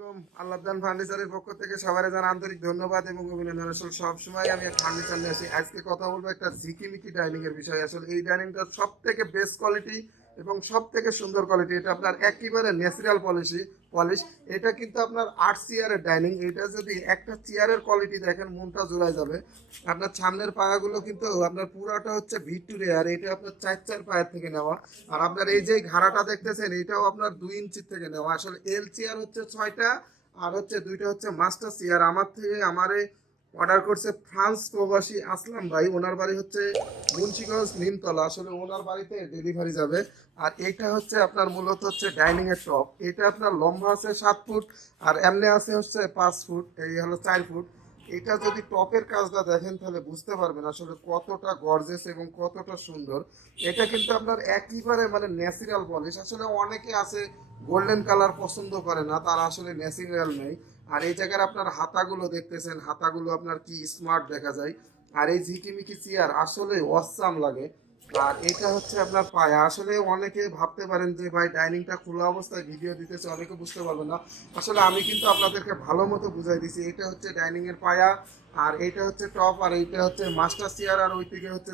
আলাইকুম। আল্লাহদান ফার্নিচারের পক্ষ থেকে সবাই জানা আন্তরিক ধন্যবাদ এবং অভিনন্দন। আসলে সবসময় আমি ফার্নিচার নিয়ে আসি। আজকে কথা বলবো একটা ঝিকিমিকি ডাইনিং এর বিষয়। আসলে এই ডাইনিংটা সব থেকে বেস্ট কোয়ালিটি এবং সব থেকে সুন্দর কোয়ালিটি। এটা আপনার একেবারে ন্যাচারাল পলিশ। এটা কিন্তু আপনার 8 চেয়ারের ডাইনিং। এটা যদি একটা চেয়ারের কোয়ালিটি দেখেন মনটা জোড়ায় যাবে। আপনার সামনের পায়াগুলো কিন্তু আপনার পুরাটা হচ্ছে ভিক্টোরিয়া, আর এটা আপনার 4 পায়ের থেকে নেওয়া। আর আপনার এই যে ঘাড়াটা দেখতেছেন এটাও আপনার 2 ইঞ্চির থেকে নেওয়া। আসলে এল চেয়ার হচ্ছে 6টা, আর হচ্ছে 2টা হচ্ছে মাস্টার চেয়ার। আমার থেকে আমারে অর্ডার করছে ফ্রান্স প্রবাসী আসলাম ভাই। ওনার বাড়ি হচ্ছে মুন্সিগঞ্জ নিমতলা। আসলে ওনার বাড়িতে ডেলিভারি যাবে। আর এটা হচ্ছে আপনার মূলত হচ্ছে ডাইনিং এর টপ। এটা আপনার লম্বা আছে 7 ফুট, আর এমনি আছে হচ্ছে 5 ফুট, এই হলো 4 ফুট। এটা যদি টপের কাজটা দেখেন তাহলে বুঝতে পারবেন আসলে কতটা গর্জেস এবং কতটা সুন্দর। এটা কিন্তু আপনার একেবারে মানে ন্যাচারাল পলিশ। আসলে অনেকে আছে গোল্ডেন কালার পছন্দ করে না, তারা আসলে ন্যাচারাল নেই। আর এই জায়গার আপনার হাতাগুলো দেখতেছেন, হাতাগুলো আপনার কি স্মার্ট দেখা যায়। আর এই ঝিকিমিকি চেয়ার আসলে অসাম লাগে। আর এটা হচ্ছে আপনার পায়া। আসলে অনেকে ভাবতে পারেন যে ভাই ডাইনিংটা খোলা অবস্থায় ভিডিও দিতেছে, অনেকে বুঝতে পারবে না। আসলে আমি কিন্তু আপনাদেরকে ভালো মতো বুঝাই দিছি। এটা হচ্ছে ডাইনিং এর পায়া, আর এটা হচ্ছে টপ, আর এইটা হচ্ছে মাস্টার চেয়ার, আর ওই দিকে হচ্ছে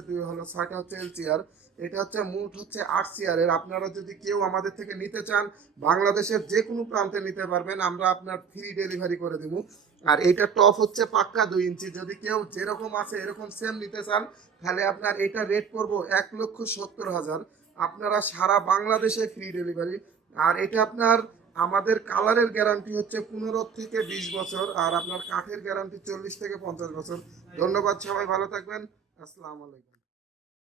6টা হচ্ছে এল চেয়ার। এটা হচ্ছে মোট হচ্ছে 8 চেয়ারের। আপনারা যদি কেউ আমাদের থেকে নিতে চান বাংলাদেশের যে কোনো প্রান্তে নিতে পারবেন, আমরা আপনার ফ্রি ডেলিভারি করে দেবো। আর এইটা টপ হচ্ছে পাক্কা 2 ইঞ্চি। যদি কেউ যেরকম আছে এরকম সেম নিতে চান তাহলে আপনার এটা রেট করবো 1,70,000। আপনারা সারা বাংলাদেশে ফ্রি ডেলিভারি। আর এটা আপনার আমাদের কালারের গ্যারান্টি হচ্ছে 15 থেকে 20 বছর, আর আপনার কাঠের গ্যারান্টি 40 থেকে 50 বছর। ধন্যবাদ, সবাই ভালো থাকবেন। আসসালামু আলাইকুম।